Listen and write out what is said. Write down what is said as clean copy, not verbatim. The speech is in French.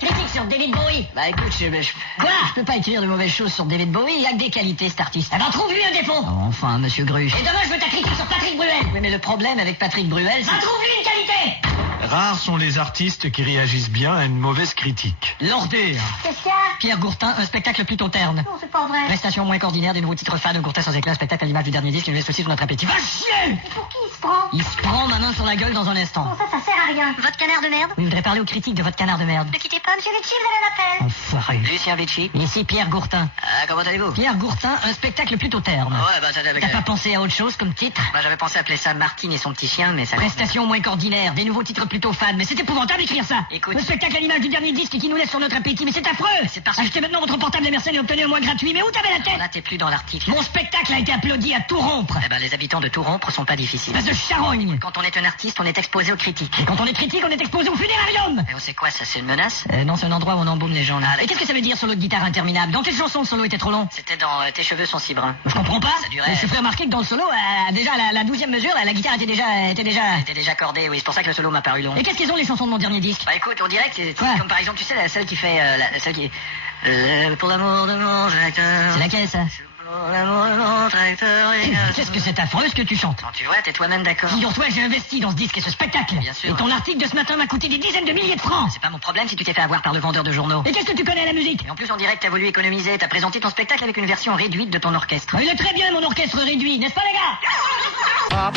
cette critique sur David Bowie? Bah écoute, Quoi? je peux pas écrire de mauvaises choses sur David Bowie, il a que des qualités cet artiste. Eh ben, trouve-lui un défaut. Oh, enfin, monsieur Gruche. Et demain, je veux ta critique sur Patrick Bruel. Oui, mais le problème avec Patrick Bruel, Va trouve-lui une qualité. Rares sont les artistes qui réagissent bien à une mauvaise critique. L'ordure. Qu'est-ce qu'il y a? Pierre Gourtin, un spectacle plutôt terne. Non, c'est pas vrai. Prestation moins qu'ordinaire, des nouveaux titres fans, Gourtin sans éclat, spectacle à l'image du dernier disque, qui nous laisse aussi sur notre appétit. Va chier! Mais pour qui il se prend? Il se prend ma main sur la gueule dans un instant. Bon, ça sert à rien. Votre canard de merde? Oui, je voudrais parler aux critiques de votre canard de merde. Ne quittez pas, monsieur Litchi, vous avez un appel. Enfoiré. Lucien Vichy. Ici Pierre Gourtin. Ah, comment allez-vous? Pierre Gourtin, un spectacle plutôt terne. Ouais, bah ça avait... T'as pas pensé à autre chose comme titre? Bah j'avais pensé appeler ça Martine et son petit chien, mais ça... Prestation moins qu'ordinaire, des nouveaux titres plutôt fans, mais c'est épouvantable d'écrire ça. Écoute. Un spectacle à l'image du dernier disque qui nous laisse sur notre appétit, mais c'est affreux. C'est parce que- Achetez maintenant votre portable MRCN et obtenez un mois gratuit, mais où t'avais la tête? Là, t'es plus dans l'article. Mon spectacle a été applaudi à tout rompre. Eh ben, les habitants de tout rompre sont pas difficiles. Espèce de charogne. Quand on est un artiste, on est exposé aux critiques. Et quand on est critique, on est exposé au funérarium. Et on sait quoi, ça, c'est une menace? Non, c'est un endroit où on embaume les gens, là. Ah, Et qu'est-ce que ça veut dire, solo de guitare interminable? Dans quelle chanson le solo était trop long? C'était dans Tes cheveux sont si bruns. Je comprends pas. Ça durait. Je ferai remarquer que dans le solo, déjà la 12e mesure, la guitare était déjà... C'était déjà cordé, oui, c'est pour ça que le solo m'a paru long. Et qu'est-ce qu'ils ont les chansons de mon dernier disque? Bah écoute, on dirait que c'est Quoi? comme par exemple, tu sais, celle qui fait... celle qui... pour l'amour de mon tracteur... C'est laquelle, ça? Pour l'amour de mon tracteur... Qu'est-ce que c'est affreux ce que tu chantes? Non, tu vois, t'es toi-même d'accord. Figure-toi, j'ai investi dans ce disque et ce spectacle. Bien sûr. Et ton article de ce matin m'a coûté des dizaines de milliers de francs. C'est pas mon problème si tu t'es fait avoir par le vendeur de journaux. Et qu'est-ce que tu connais à la musique? Et en plus, on dirait que t'as voulu économiser. T'as présenté ton spectacle avec une version réduite de ton orchestre. Il est très bien, mon orchestre réduit, n'est-ce pas, les gars?